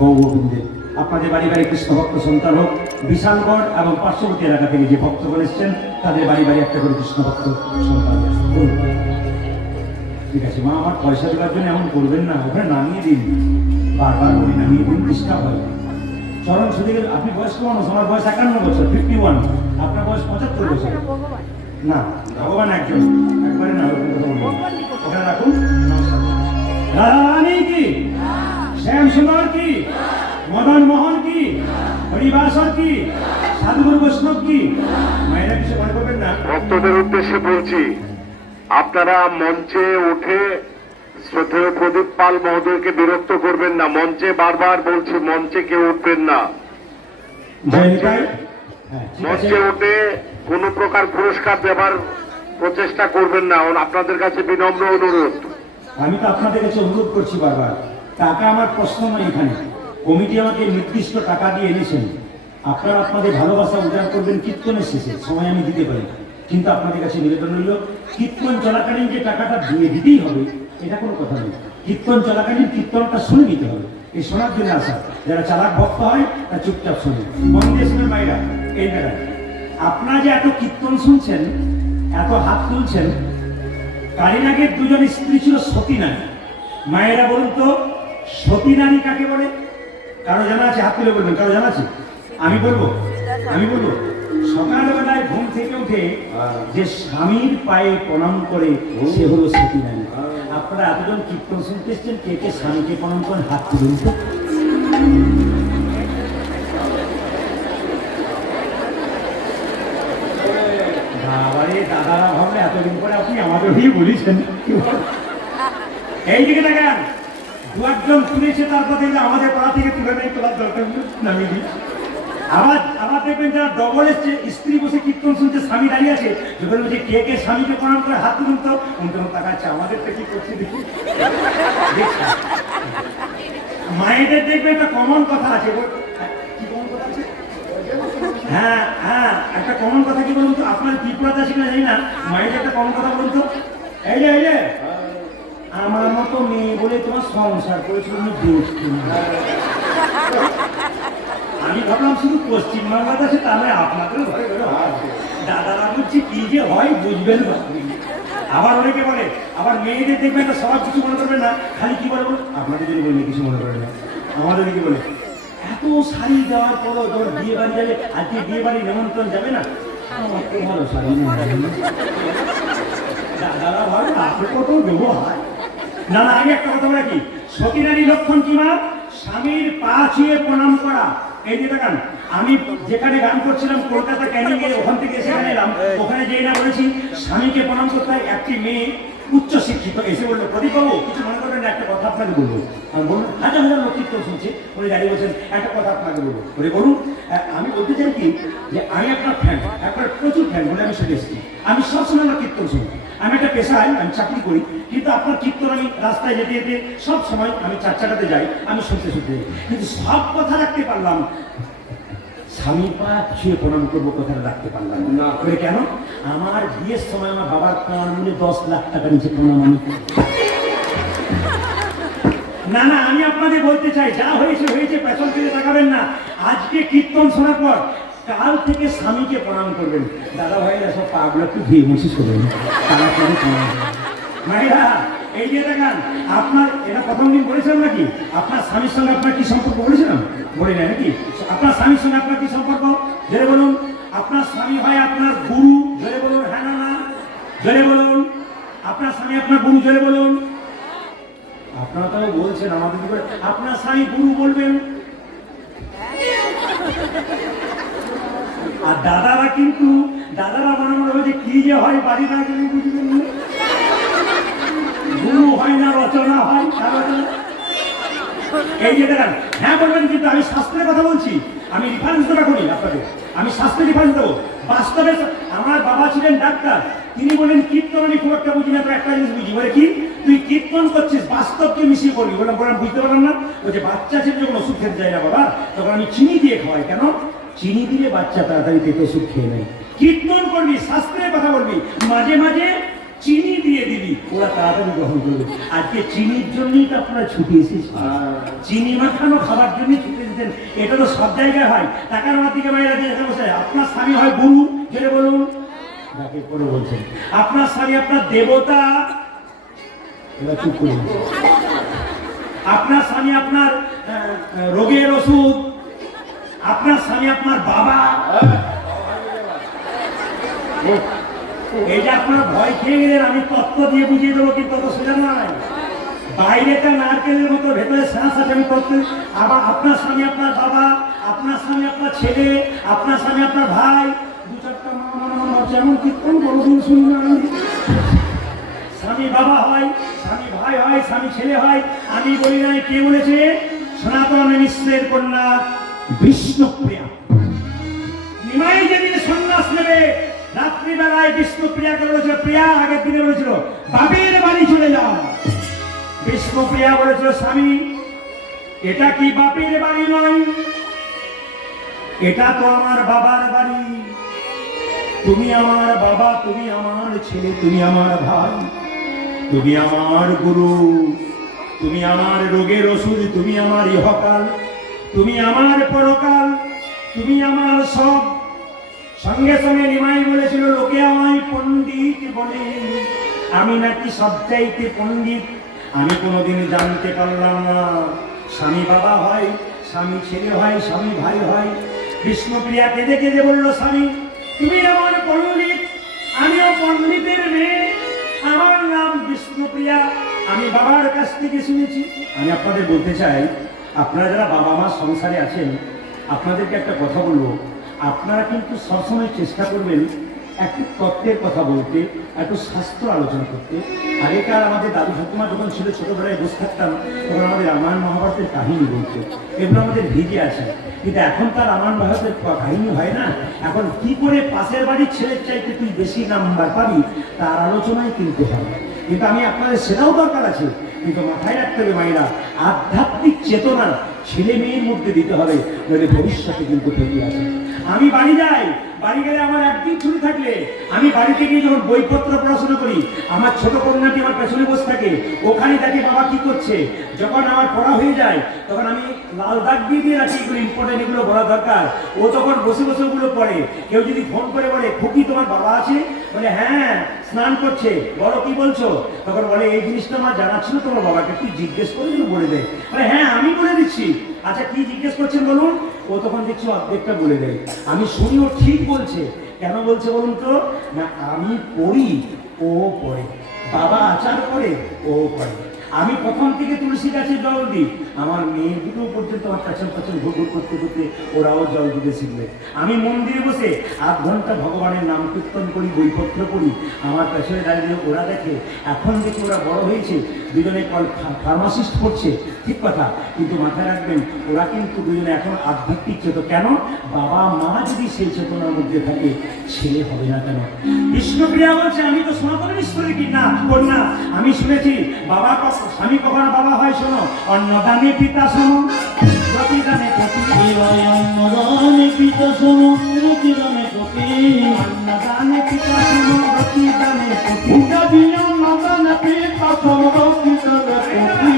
গৌগোবিন্দের আপনাদের বাড়ি বাড়ি কৃষ্ণ ভক্ত সন্তান হোক বিশালগড় এবং পার্শ্ববর্তী এলাকা থেকে যে ভক্তগণ এসছেন তাদের বাড়ি বাড়ি একটা করে কৃষ্ণ ভক্ত সন্তান। ঠিক আছে মা আমার পয়সা দেওয়ার জন্য এমন করবেন না ওখানে নামিয়ে দিন। বারবার বলি নামিয়ে দিন ডিস্টার্ব হয় চরণ শুধু গেলে আপনি বয়স কম মানুষ আমার বয়স একান্ন বছর ফিফটি ওয়ান আপনার বয়স পঁচাত্তর বছর। না ভগবান একজন। একবারে না। ওখানে রাখুন নমস্কার। রানী কি? মদন মোহন কি? হরিবাসর কি? সাধুগুরু বৈষ্ণব কি? মায়েরা কিছু মনে করবেন না। ভক্তদের উদ্দেশ্যে বলছি আপনারা মঞ্চে উঠে শ্রদ্ধেয় প্রদীপ পাল মহোদয়কে বিরক্ত করবেন না। মঞ্চে বারবার বলছি মঞ্চে কেউ উঠবেন না। হ্যাঁ মঞ্চে উঠে কোন প্রকার পুরস্কার দেবার প্রচেষ্টা করবেন না। আপনাদের কাছে বিনম্র অনুরোধ। আমি তো আপনাদের কাছে অনুরোধ করছি বারবার। টাকা আমার প্রশ্ন নয় এখানে। কমিটি আমাকে নির্দিষ্ট টাকা দিয়ে এনেছেন। আপনারা আপনাদের ভালোবাসা উজাড় করবেন কীর্তনের শেষে। সময় আমি দিতে পারি কিন্তু আপনাদের কাছে নিবেদন রইল, কীর্তন চলাকালীন যে টাকাটা দিয়ে দিতেই হবে, এটা কোনো কথা নেই কীর্তন চলাকালীন কীর্তনটা শুনে নিতে হবে। এই শোনার জন্য আসা। যারা চালাক ভক্ত হয়, তারা চুপচাপ শুনে। মন্দিরের মায়েরা এই বেড়া আপনারা যে এত কীর্তন শুনছেন, এত হাত তুলছেন কালীনাগের দুজন স্ত্রী ছিল সতী নারী। মায়েরা বলুন তো, সতী নারী কাকে বলে? কারও জানা আছে? হাত তুলে বলবেন কারও জানা আছে? আমি বলব আমি বলব সকালবেলায় ঘুম থেকে উঠে যে স্বামীর পায়ে প্রণাম করে সে হলো সতী নারী আপনারা এতজন কীর্তন শুনতে এসছেন কে কে স্বামীকে প্রণাম করেন? হাত তুলুন তো। বাবারে দাদারা ভাবলে এতদিন পরে আপনি আমাদের হয়ে বলেছেন। এই দিকে দেখেন একজন তুলেছে তারপর দেখলে আমাদের পাড়া থেকে তুলে নেই, তোলার দরকার নামিয়ে দিই আবার আবার দেখবেন যারা ডবল এসছে, স্ত্রী বসে কীর্তন শুনছে, স্বামী দাঁড়িয়ে আছে, যখন বলছে, কে কে স্বামীকে প্রণাম করে হাত তুলুন তো? উল্টো তাকাচ্ছে আমাদের তো কি করছে দেখি। মায়েদের দেখবে একটা কমন কথা আছে কি কমন কথা হ্যাঁ হ্যাঁ একটা কমন কথা কি বলুন তো? আপনার ত্রিপুরাতে আছে কিনা জানি না মায়ের একটা কমন কথা বলুন তো। এই যে এই যে। আমার মতো মেয়ে বলে তোমার সংসার করেছিল আমি ভাবলাম শুধু পশ্চিমবাংলাতে আছে তাহলে আপনাদের ঘরে হয়। দাদারা বলছি, কি যে হয় বুঝবেন আবার অনেকে বলে, আবার মেয়েদের দেখবেন একটা সবার কিছু মনে করবে না। খালি কি বলে বলুন? আপনাদের যদি বললে কিছু মনে করবেন না। আমাদের কি বলে, এত শাড়ি দেওয়ার পরও যখন বিয়ে বাড়ি যাবে আজকে বিয়ে বাড়ি নেমন্ত্রণ যাবে না? ভালো শাড়ি দাদারা ভালো আপনি কত ব্যবহার? না না আগে একটা কথা বলে কি? সতী নারী লক্ষণ কি মা? স্বামীর পা ছুঁয়ে প্রণাম করা। এই যে দেখান, আমি যেখানে গান করছিলাম, কলকাতা ক্যানিং এ ওখান থেকে সেখানে এলাম। ওখানে যেই না বলেছি, স্বামীকে প্রণাম করতে হয় একটি মেয়ে উচ্চ শিক্ষিত। এসে বলল, প্রদীপ বাবু, কিছু মনে করবেন না, একটা কথা আপনাকে বলব। আমি বলুন হাজার হাজার লোক কীর্তন শুনছে। উনি দাঁড়িয়ে বলছেন, একটা কথা আপনাকে বলব। বলে বলুন আমি বলতে চাই কি, যে আমি আপনার ফ্যান আপনার প্রচুর ফ্যান বলে আমি শুনে এসেছি। আমি সবসময় আমার কীর্তন শুনি। আমি একটা পেশায় আমি চাকরি করি কিন্তু আপনার কীর্তন আমি রাস্তায় যেতে যেতে সব সময় আমি চার চাকাতে যাই আমি শুনতে শুনতে যাই। কিন্তু সব কথা রাখতে পারলাম স্বামী পা ছুঁয়ে প্রণাম করব কথাটা রাখতে পারলাম না। করে কেন? আমার বিয়ের সময় আমার বাবার প্রাণ মিলে দশ লাখ টাকা নিচে প্রণাম আমি। না না আমি আপনাদের বলতে চাই যা হয়েছে হয়েছে পেছন থেকে তাকাবেন না। আজকে কীর্তন শোনার পর কাল থেকে স্বামীকে প্রণাম করবেন। দাদা ভাইরা সব পাগুলো, একটু ধুয়ে মুছে শোবেন তারপরে প্রণাম করবেন। এই যে দেখান, আপনার, এটা প্রথম দিন বলেছিলাম নাকি? আপনার স্বামীর সঙ্গে আপনার কি সম্পর্ক বলেছিলাম? বলি না নাকি? আপনার স্বামীর সঙ্গে আপনার কি সম্পর্ক? জোরে বলুন। আপনার স্বামী হয় আপনার গুরু, জোরে বলুন। হ্যাঁ না না? জোরে বলুন। আপনার স্বামী আপনার গুরু, জোরে বলুন। আপনারা তো বলছেন, আমাদের আপনার স্বামী গুরু বলবেন। আর দাদারা কিন্তু, দাদারা মনে মনে হয় কি যে হয় বাড়ি না গেলে বুঝবেন গুরু হয় না, রচনা হয় এই যে দেখেন হ্যাঁ বলবেন, কিন্তু আমি শাস্ত্রের কথা বলছি। আমি রিফারেন্স দেওয়া করি আপনাদের। আমি শাস্ত্রে রিফারেন্স দেবো। বাস্তবে আমার বাবা ছিলেন ডাক্তার। তিনি বলেন কীর্তন আমি খুব একটা বুঝি না তো একটা জিনিস বুঝি। বলে কি? তুই কীর্তন করছিস বাস্তবকে মিশিয়ে করবি। বললাম বললাম বুঝতে পারলাম না। ওই যে বাচ্চা ছেলে যখন ওষুধ খেতে যায় না বাবা তখন আমি চিনি দিয়ে খাওয়াই। কেন? চিনি দিলে বাচ্চা তাড়াতাড়ি পেটে ওষুধ খেয়ে নেয়। কীর্তন করবি শাস্ত্রের কথা বলবি মাঝে মাঝে চিনি দিয়ে দিবি দিবি ওরা তাড়াতাড়ি গ্রহণ করবে। আজকে চিনির জন্যই তো আপনারা ছুটে এসেছেন। চিনি মাখানো খাবার জন্যই ছুটে এসেছেন। এটা তো সব জায়গায় হয়। টাকার আমার দিকে মায়েরা দিয়ে বসে আপনার স্বামী হয় গুরু যেটা বলুন। আপনার স্বামী আপনার দেবতা। আপনার স্বামী আপনার রোগের ওষুধ। আপনার স্বামী আপনার বাবা। এটা আপনার ভয় খেয়ে গেলেন, আমি তত্ত্ব দিয়ে বুঝিয়ে দেবো, কিন্তু সোজা নয়। বাইরেটা নারকেলের মতো, ভেতরে শ্বাস আছে, আমি তত্ত্ব আবার আপনার স্বামী আপনার বাবা, আপনার স্বামী আপনার ছেলে, আপনার স্বামী আপনার ভাই দু চারটা যেমন কীর্তন বড়দিন শুনি না আমি। স্বামী বাবা হয়, স্বামী ভাই হয়, স্বামী ছেলে হয়, আমি বলি নাই, কে বলেছে? সনাতন মিশ্রের কন্যা বিষ্ণুপ্রিয়া। নিমাই যেদিন সন্ন্যাস নেবে, রাত্রিবেলায় বিষ্ণুপ্রিয়াকে বলেছিল, প্রিয়া, আগের দিনে বলেছিল বাবের বাড়ি চলে যাও। বিষ্ণুপ্রিয়া বলেছিল, স্বামী, এটা কি বাপের বাড়ি নয়? এটা তো আমার বাবার বাড়ি। তুমি আমার বাবা, তুমি আমার ছেলে, তুমি আমার ভাই, তুমি আমার গুরু, তুমি আমার রোগের ওষুধ, তুমি আমার ইহকাল, তুমি আমার পরকাল, তুমি আমার সব। সঙ্গে সঙ্গে নিমাই বলেছিল, লোকে আমায় পণ্ডিত বলে। আমি নাকি সবচাইতে পণ্ডিত। আমি কোনোদিন জানতে পারলাম না। স্বামী বাবা হয়, স্বামী ছেলে হয়, স্বামী ভাই হয়। বিষ্ণুপ্রিয়া কেঁদে কেঁদে বলল, স্বামী তুমি আমার পণ্ডিত, আমিও পণ্ডিতের মেয়ে। আমার নাম বিষ্ণুপ্রিয়া। আমি বাবার কাছ থেকে শুনেছি। আমি আপনাদের বলতে চাই, আপনারা যারা বাবা মা সংসারে আছেন, আপনাদেরকে একটা কথা বলব। আপনারা কিন্তু সবসময় চেষ্টা করবেন একটু তত্ত্বের কথা বলতে, একটু শাস্ত্র আলোচনা করতে। আগেকার আমাদের দাদু ঠাকুমা যখন ছিল ছোটবেলায় বসে থাকতাম তখন আমাদের রামায়ণ মহাভারতের কাহিনী বলতো। এগুলো আমাদের ভিজে আছে। কিন্তু এখন তার রামায়ণ মহাভারতের কাহিনী হয় না? এখন কি করে পাশের বাড়ির ছেলের চাইতে তুই বেশি নাম্বার পাবি, তার আলোচনায় কিন্তু হবে। কিন্তু আমি আপনাদের সেটাও দরকার আছে। কিন্তু মাথায় রাখতে হবে মায়েরা, আধ্যাত্মিক চেতনা ছেলে মেয়ের মধ্যে দিতে হবে ভবিষ্যতে কিন্তু ফেরিয়ে আসে আমি বাড়ি যাই, বাড়ি গেলে আমার একদিন ছুটি থাকলে আমি বাড়িতে গিয়ে যখন বইপত্র পড়াশোনা করি, আমার ছোট কন্যাটি আমার পেছনে বসে থাকে, ওখানে দেখে বাবা কি করছে? যখন আমার পড়া হয়ে যায়, তখন আমি লাল দাগ দিয়ে দিয়ে রাখি, এগুলো ইম্পর্টেন্ট এগুলো বলা দরকার। ও তখন বসে বসে ওগুলো পড়ে। কেউ যদি ফোন করে বলে খুকি তোমার বাবা আছে? বলে হ্যাঁ স্নান করছে। বলো, কি বলছো? তখন বলে, এই জিনিসটা আমার জানা ছিল, তোমার বাবাকে তুই জিজ্ঞেস করে বলে দেয়। বলে হ্যাঁ আমি বলে দিচ্ছি। আচ্ছা কি জিজ্ঞেস করছেন বলুন? ও তখন দেখছি? অর্ধেকটা বলে দেয়। আমি শুনি, ও ঠিক বলছে। কেন বলছে বলুন তো? না, আমি পড়ি, ও পড়ে। বাবা আচার করে, ও করে আমি প্রথম থেকে তুলসী গাছে জল দিই। আমার মেয়ে দুটো পর্যন্ত আমার কাছে ঘুর ঘুর করতে করতে ওরাও জল দিতে শিখবে। আমি মন্দিরে বসে আধ ঘণ্টা ভগবানের নাম কীর্তন করি, বইপত্র করি আমার পেছনে দাঁড়িয়ে ওরা দেখে, এখন দেখে ওরা বড় হয়েছে। দুজনে কল ফার্মাসিস্ট করছে, ঠিক কথা। কিন্তু মাথায় রাখবেন, ওরা কিন্তু দুজনে এখন আধ্যাত্মিক চেত কেন? বাবা মা যদি সেই চেতনার মধ্যে থাকে, ছেলে হবে না কেন? বিষ্ণুপ্রিয়া বলছে আমি তো সনাতন ঈশ্বরের কি না কন্যা? আমি শুনেছি বাবা স্বামী কখনো বাবা হয় শোনো অন্নদানে পিতা সম প্রতিদানে পতি। অন্নদানে পিতা সমুদ্রতিদানে কপি অন্নদানে পিতা সম প্রতিদানে পতি। অন্নদানে পিতা সমুদ্রতিদানে কপি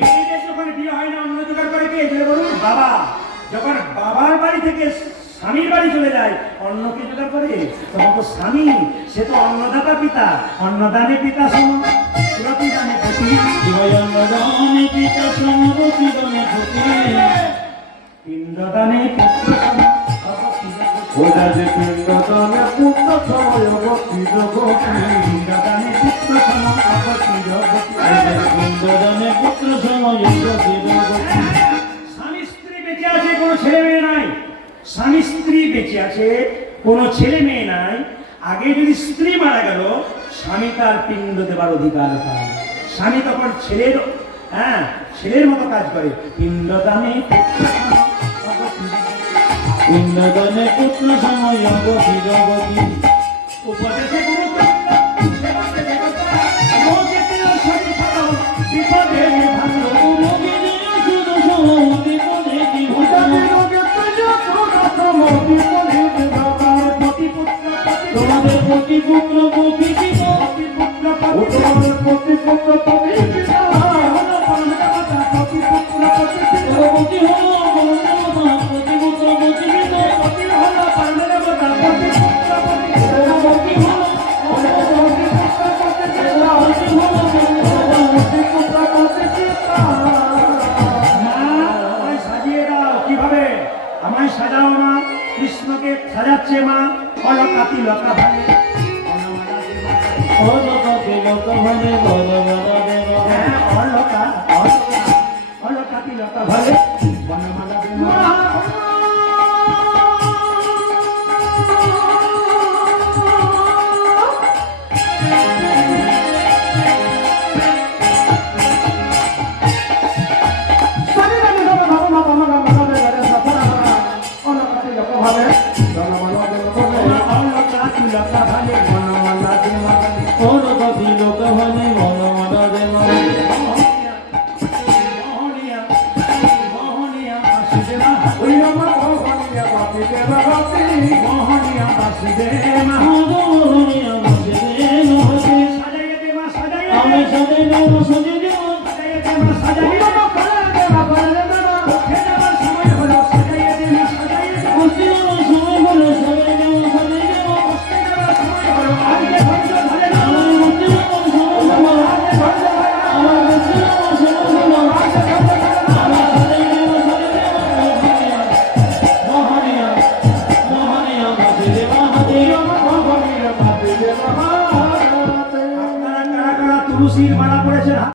মেয়েদের যখন বিয়ে হয় না জোগাড় করে কে? বলুন বাবা। যখন বাবার বাড়ি থেকে স্বামীর বাড়ি চলে যায় অন্ন কে জোগাড় করে তখন তো স্বামী সে তো অন্নদাতা পিতা অন্নদানে পিতা সম পতি। অন্নদানে পিণ্ডদানে পুত্র সম ওদাবে পিণ্ডদানে পুত্র সময় ভক্তি জগতি পিণ্ডদানে পুত্র সম আপত্তি জগতি পিণ্ডদানে পুত্র সময় ভক্তি জগতি স্বামী স্ত্রী বেঁচে আছে কোনো ছেলে মেয়ে নাই। স্বামী স্ত্রী বেঁচে আছে কোনো ছেলে মেয়ে নাই আগে যদি স্ত্রী মারা গেল স্বামী তার পিণ্ড দেবার অধিকার পায় স্বামী তখন ছেলের হ্যাঁ ছেলের মতো কাজ করে। পিণ্ড দামে পুত্র সময় উপদেশে গুরুত্ব